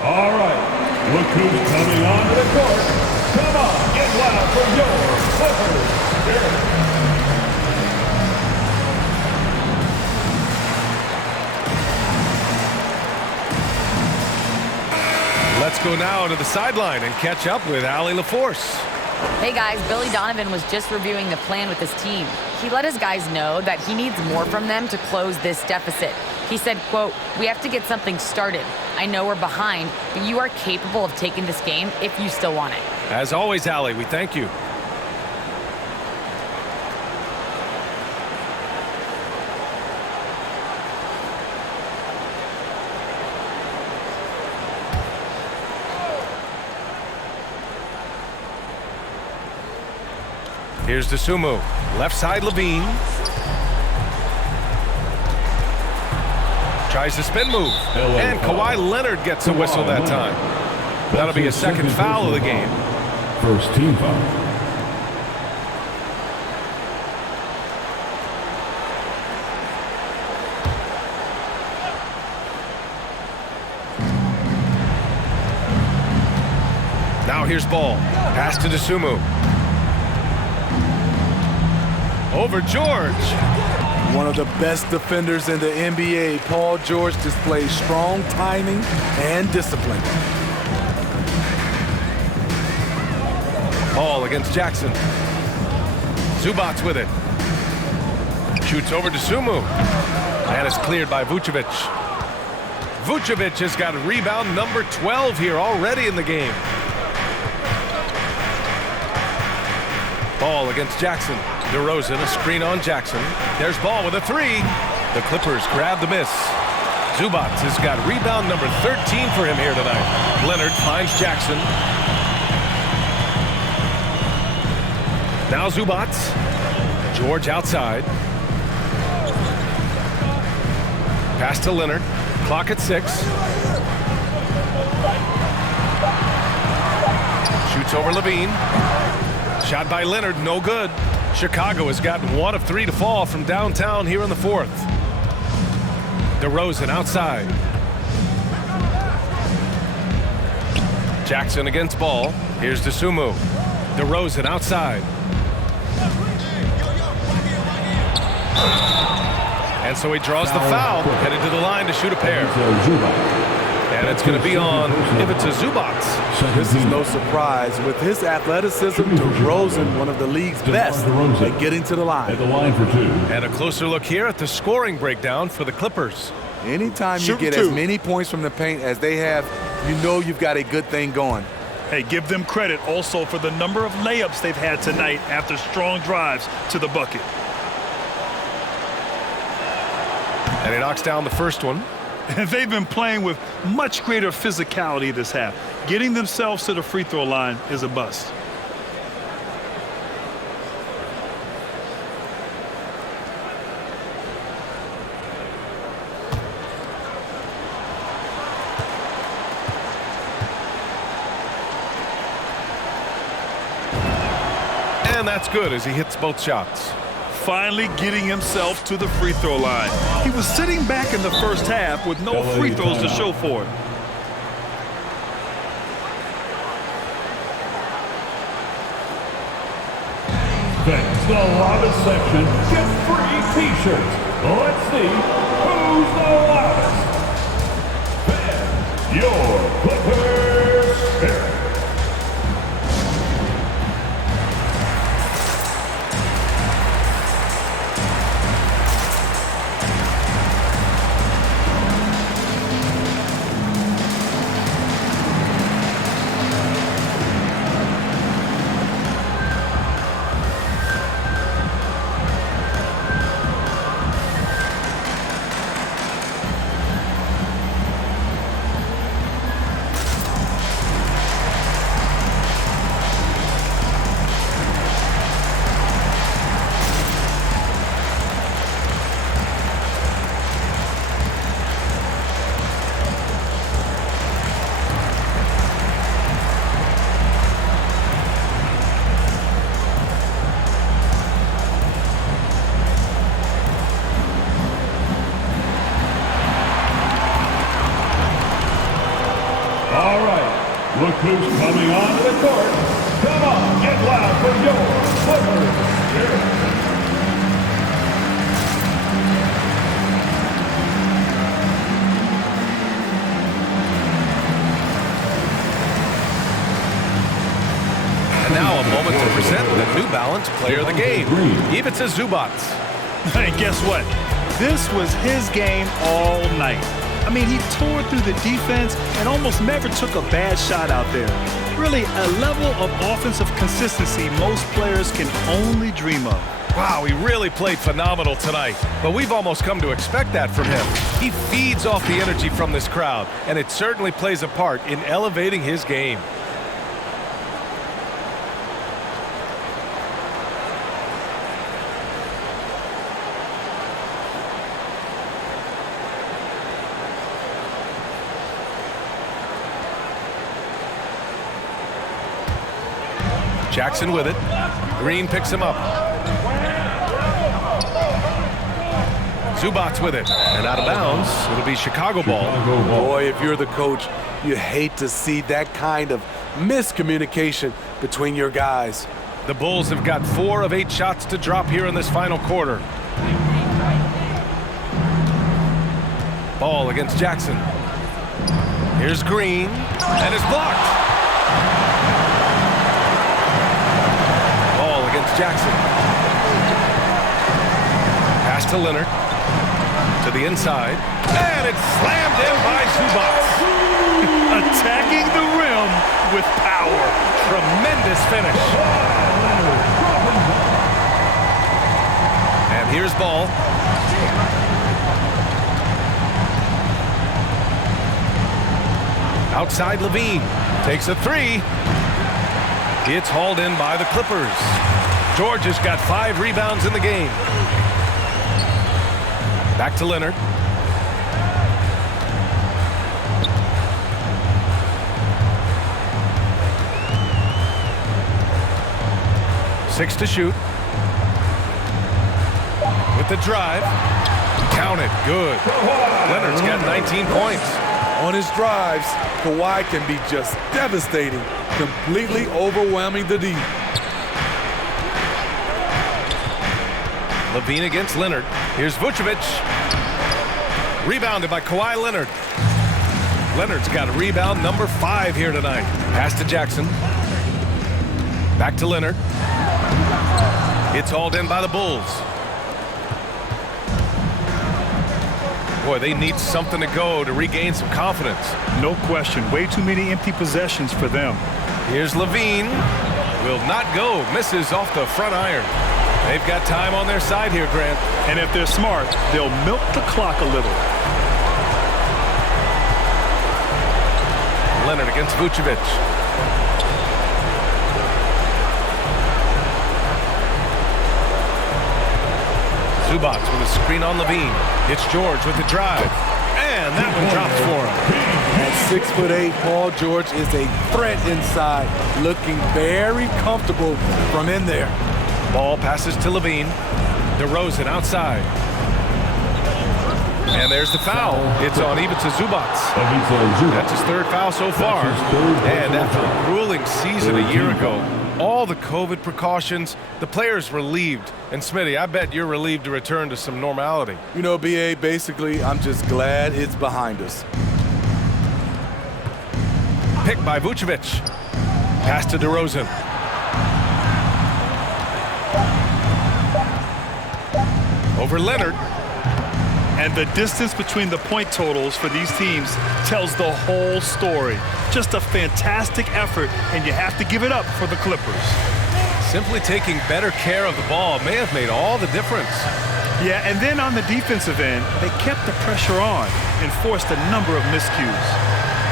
All right, look who's coming onto the court. Come on, get loud for your Clippers. Dirk. Let's go now to the sideline and catch up with Allie LaForce. Hey guys, Billy Donovan was just reviewing the plan with his team. He let his guys know that he needs more from them to close this deficit. He said, quote, "We have to get something started. I know we're behind, but you are capable of taking this game if you still want it." As always, Allie, we thank you. Here's Dosunmu. Left side, Levine. Tries the spin move. And Kawhi Leonard gets a whistle that time. That'll be a second foul of the game. First team foul. Now here's Ball. Pass to Dosunmu. Over George. One of the best defenders in the NBA, Paul George displays strong timing and discipline. Ball against Jackson. Zubac's with it. Shoots over to Dosunmu. And it's cleared by Vucevic. Vucevic has got rebound number 12 here already in the game. Ball against Jackson. DeRozan, a screen on Jackson. There's Ball with a three. The Clippers grab the miss. Zubac has got rebound number 13 for him here tonight. Leonard finds Jackson. Now Zubac. George outside. Pass to Leonard. Clock at 6. Shoots over Levine. Shot by Leonard, no good. Chicago has gotten 1 of 3 to fall from downtown here in the 4th. DeRozan outside. Jackson against Ball. Here's Dosunmu. DeRozan outside. And so he draws the foul, headed to the line to shoot a pair. And it's going to be on Ivica Zubac. This is no surprise. With his athleticism, DeRozan, one of the league's best at getting to the line. At the line for 2. And a closer look here at the scoring breakdown for the Clippers. Anytime you get as many points from the paint as they have, you know you've got a good thing going. Hey, give them credit also for the number of layups they've had tonight after strong drives to the bucket. And he knocks down the first one. And they've been playing with much greater physicality this half. Getting themselves to the free throw line is a bust. And that's good as he hits both shots. Finally getting himself to the free throw line. He was sitting back in the first half with no free throws to show for it. Thanks, the loudest section. Get free t-shirts. Let's see who's the loudest. Fan your Clippers spirit. Look who's coming onto the court. Come on, get loud for your Clippers. And now a moment to present the New Balance Player of the Game, Ivica Zubac. Hey, guess what? This was his game all night. I mean, he tore through the defense and almost never took a bad shot out there. Really, a level of offensive consistency most players can only dream of. Wow, he really played phenomenal tonight, but we've almost come to expect that from him. He feeds off the energy from this crowd, and it certainly plays a part in elevating his game. Jackson with it. Green picks him up. Zubac's with it. And out of bounds. It'll be Chicago ball. Boy, if you're the coach, you hate to see that kind of miscommunication between your guys. The Bulls have got 4 of 8 shots to drop here in this final quarter. Ball against Jackson. Here's Green, and it's blocked. Ball against Jackson. Pass to Leonard. To the inside, and it's slammed in by Zubac. Attacking the rim with power. Tremendous finish. And here's ball. Outside Levine. Takes a 3. It's hauled in by the Clippers. George has got 5 rebounds in the game. Back to Leonard. Six to shoot. With the drive. Counted. Good. Leonard's got 19 points. On his drives, Kawhi can be just devastating, completely overwhelming the D. Levine against Leonard. Here's Vucevic. Rebounded by Kawhi Leonard. Leonard's got a rebound number 5 here tonight. Pass to Jackson. Back to Leonard. It's hauled in by the Bulls. Boy, they need something to go to regain some confidence. No question. Way too many empty possessions for them. Here's Levine. Will not go. Misses off the front iron. They've got time on their side here, Grant. And if they're smart, they'll milk the clock a little. Leonard against Vucevic. Zubac with a screen on Levine. It's George with the drive. And that one drops for him. At 6'8", Paul George is a threat inside, looking very comfortable from in there. Ball passes to Levine. DeRozan outside. And there's the foul. It's on Ivica Zubac. That's his 3rd foul so far. And after a grueling season a year ago, all the COVID precautions, the players relieved. And Smitty, I bet you're relieved to return to some normality. You know, BA, basically, I'm just glad it's behind us. Pick by Vucevic. Pass to DeRozan. Over Leonard. And the distance between the point totals for these teams tells the whole story. Just a fantastic effort, and you have to give it up for the Clippers. Simply taking better care of the ball may have made all the difference. Yeah, and then on the defensive end, they kept the pressure on and forced a number of miscues.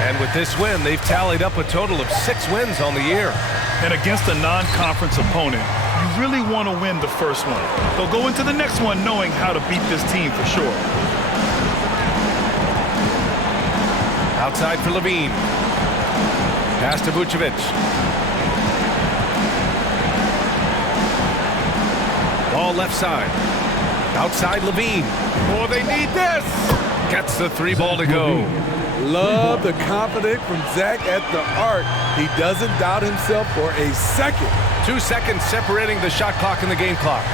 And with this win, they've tallied up a total of 6 wins on the year. And against a non-conference opponent, you really want to win the first one. They'll go into the next one knowing how to beat this team for sure. Outside for Levine. Pass to Vucevic. Ball left side. Outside Levine. Oh, they need this. Gets the 3 ball to go. Love the confidence from Zach at the arc. He doesn't doubt himself for a second. 2 seconds separating the shot clock and the game clock.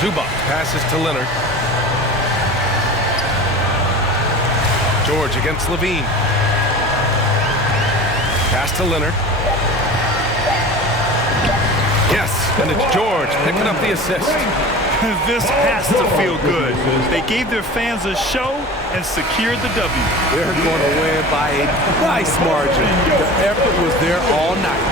Zubac passes to Leonard. George against Levine. Pass to Leonard. Yes, and it's George picking up the assist. This has to feel good. They gave their fans a show and secured the W. They're going to win by a nice margin. The effort was there all night.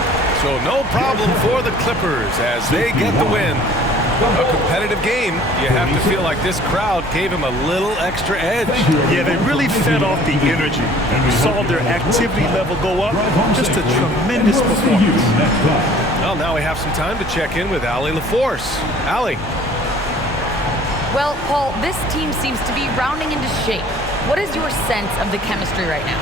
So no problem for the Clippers as they get the win. A competitive game, you have to feel like this crowd gave him a little extra edge. Yeah, they really fed off the energy. You saw their activity level go up. Just a tremendous performance. Well, now we have some time to check in with Allie LaForce. Allie. Well, Paul, this team seems to be rounding into shape. What is your sense of the chemistry right now?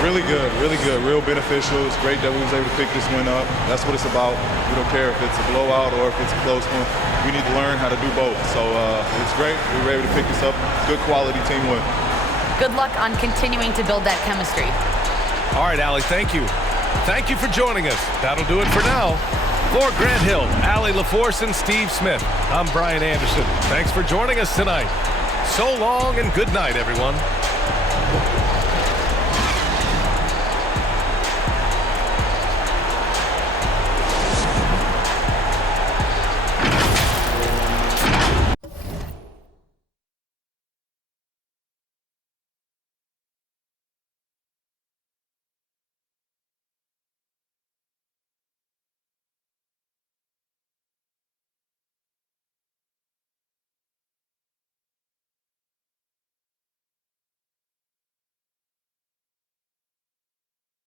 Really good, real beneficial. It's great that we was able to pick this win up. That's what it's about. We don't care if it's a blowout or if it's a close one. We need to learn how to do both. So it's great. We were able to pick this up. Good quality team win. Good luck on continuing to build that chemistry. All right, Allie, thank you. Thank you for joining us. That'll do it for now. For Grant Hill, Allie LaForce, and Steve Smith, I'm Brian Anderson. Thanks for joining us tonight. So long and good night, everyone.